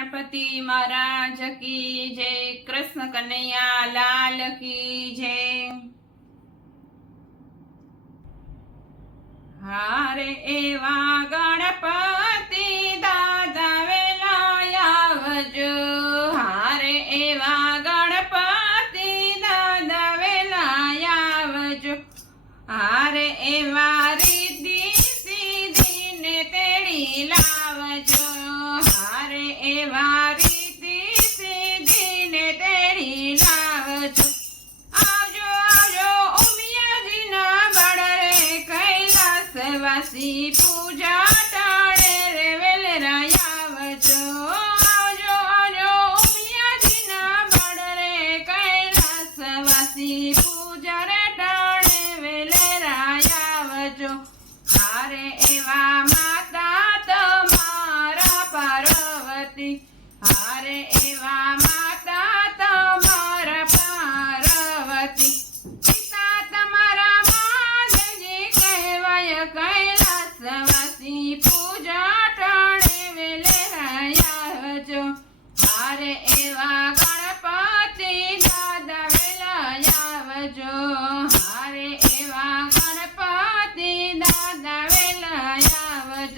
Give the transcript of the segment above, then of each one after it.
ગણપતિ મહારાજ કી જય, કૃષ્ણ કનૈયા લાલ કી જય. હારે એવા ગણપતિ દાદા વેલા આવજો હારે એવા ગણપતિ દાદા વેલા આવજો હારે કૈલાસવાસી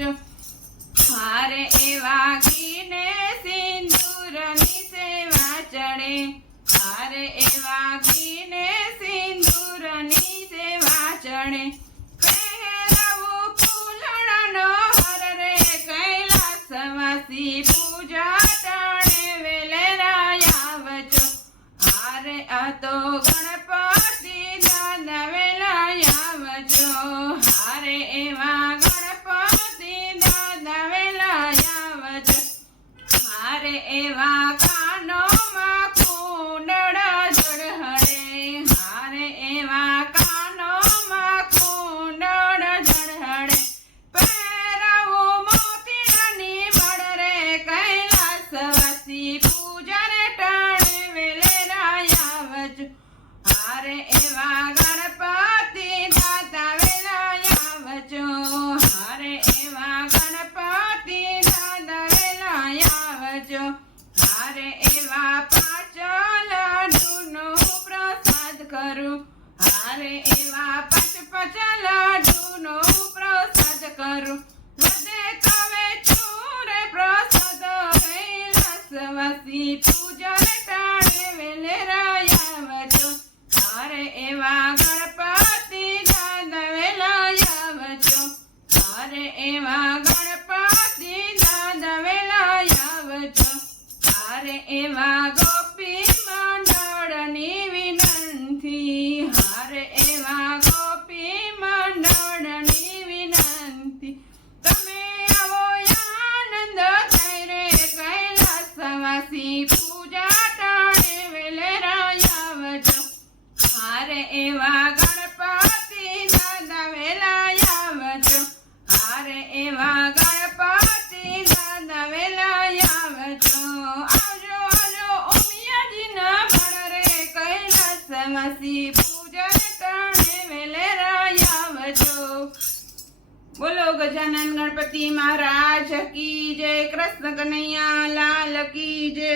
આવજો હારે એવા ઘીને સિંદૂરની સેવા ચડે. હારે એવા ઘીને સિંદૂરની સેવા ચડે. પૂજા ટાણે વેલેરાય વચો હારે તો એવા આવજો હારે એવા પાંચ લાડુનો પ્રસાદ કરું. હારે એવા પાંચ પાંચ લાડુનો પ્રસાદ કરું. વધે કવે ચૂરે પ્રસાદ કૈલાસવાસી પૂજન ટાણે વેલે આવજો હારે એવા ગણપતિ દાદા વેલાયા વજો. હારે એવા એવા ગોપી મંડળની વિનંતી. હાર એવા ગોપી મંડળની વિનંતી. તમે આવો આનંદ થઈ રે કૈલાસવાસી. પૂજા ટાણે વેલે આવજો. હાર એવા કૈલાસવાસી પૂજન તણે વેલે આવજો બોલો ગજાનન ગણપતિ મહારાજ, કી જય કૃષ્ણ કનૈયા, લાલ કી જય.